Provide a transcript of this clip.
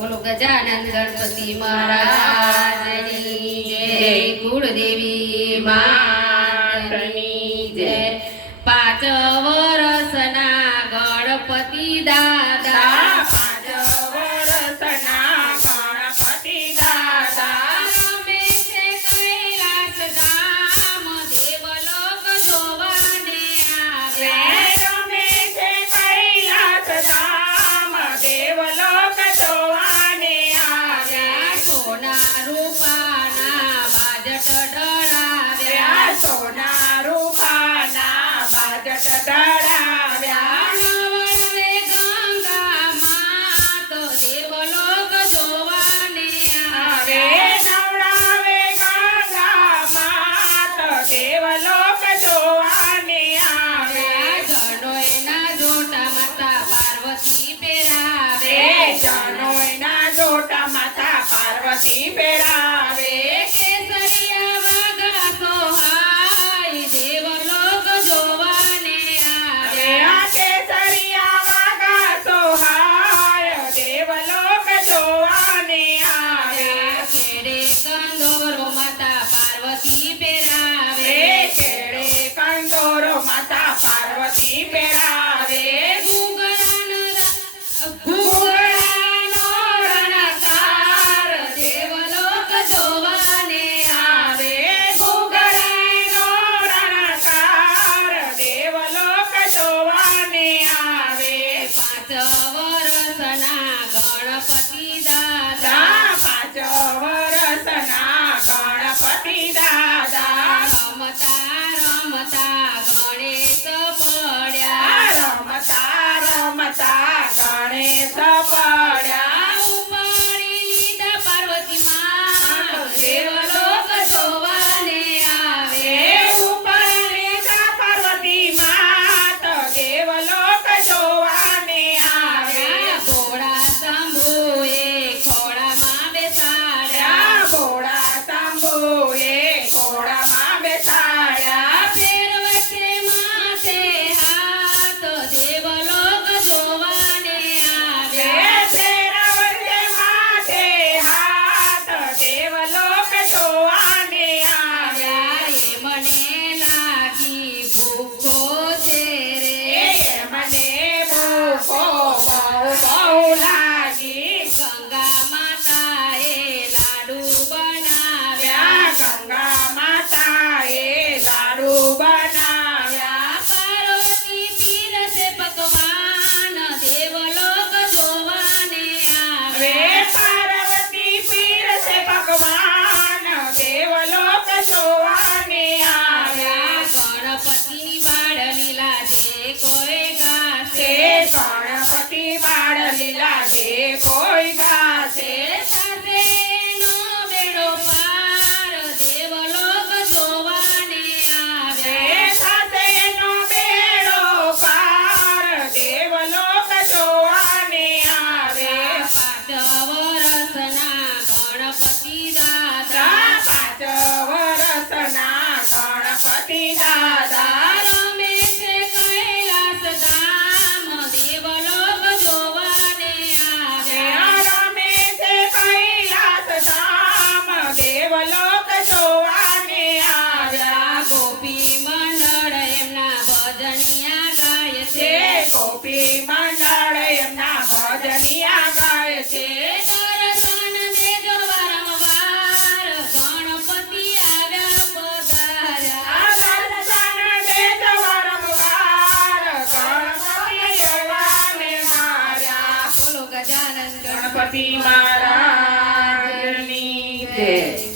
બોલો ગજાનંદ ગણપતિ મહારાજની જય, કુળદેવી માતની જય। 5 વર્ષના ગણપતિ દાદા, 5 વર્ષના ગણપતિ દાદા રમે છે કૈલાસ ધામ, દેવલોક જોવાને રે આવ્યા। રમે છે કૈલાસ ધામ, દેવલોક જોવાને આવ્યા। સોના રૂપાના બાજટ ડળાવ્યા, સોના રૂપાના બાજટ ધરાવ્યા। નવળવે ગંગામાં તો દેવલોક જોવાને આવે આવ્યા। નવડાવે ગંગામાં તો દેવલોક જોવાને આવ્યા। જનોયના જોટા માતા પાર્વતી પહેરાવે, જનોયના જોટા માતા પાર્વતી પહેરાવે। કેસરિયા વાઘા સોહાય દેવલોક જોવાને હવે આવ્યા। આ કેસરિયા વાગા સોહાય દેવલોક જોવાને આવ્યા। કેડે કંદોરો માતા પાર્વતી પહેરાવે, કેડે કંદોરો માતા પાર્વતી પહેરાવે। ઘૂઘરાનો રણકાર દેવલોક જોવાને આવે। ઘૂઘરાનો રણકાર દેવલોક જોવાને આવે। 5 વર્ષના ગણપતિ દાદા, 5 વર્ષના ગણપતિ દાદા રમતા રમતા ગણેશ પડ્યા। રમતા રમતા ગણેશ પડ્યા। ઉપાડી લીધા પાર્વતી માં દેવલોક જોવાને આવે। ઉપર લીધા પાર્વતી માત દેવલોક જોવાને આવે। ભોળા શંભુએ ખોળામાં બેસાડ્યા, ભોળા શંભુએ ઘોડામાં બેસાડ્યા। ફેરવશે માથે હાથ દેવલોક જોવાને આવ્યા। ફેરવશે માથે હાથ દેવલોક જોવાને આવ્યા। એ મને લાગી ભૂખો છે રે, મને ભૂખો બહુ લાગી। ગંગા માતાએ લાડુ બનાવ્યા। ગંગા માતાએ લાડુ બનાવ્યા। પાર્વતી પીરસે પકવાન દેવલોક જોવાને રે આવ્યા। પાર્વતી પીરસે ભગવાન દેવલોક જોવાને આવ્યા। ગણપતિની બાળ લીલા જે કોઈ ગાશે, ગણપતિ બાળ લીલા જે કોઈ ગાશે। સાથેનો બેડો પાર દેવલોક જોવાને આવ્યા। સાથેનો બેડો પાર દેવલોક જોવાને આવ્યા। 5 વર્ષના ગણપતિ દાદા, 5 વર્ષના ગણપતિ દાદા રમે છે કૈલાસ ધામ દેવલોક જોવાને આવ્યા। રમે છે કૈલાસ ધામ દેવલોક જોવાને આવ્યા। ગોપી મંડળ એમના ભજનિયા ગાય છે, ગોપી મંડળ એમના ભજનિયા ગાય છે। દર્શન દેજો વારંવાર ગણપતિ આવ્યા પધાર્યા। દર્શન દેજો વારંવાર ગણપતિ એવાને માર્યા। બોલો ગજાનંદ ગણપતિ મહારાજની જય।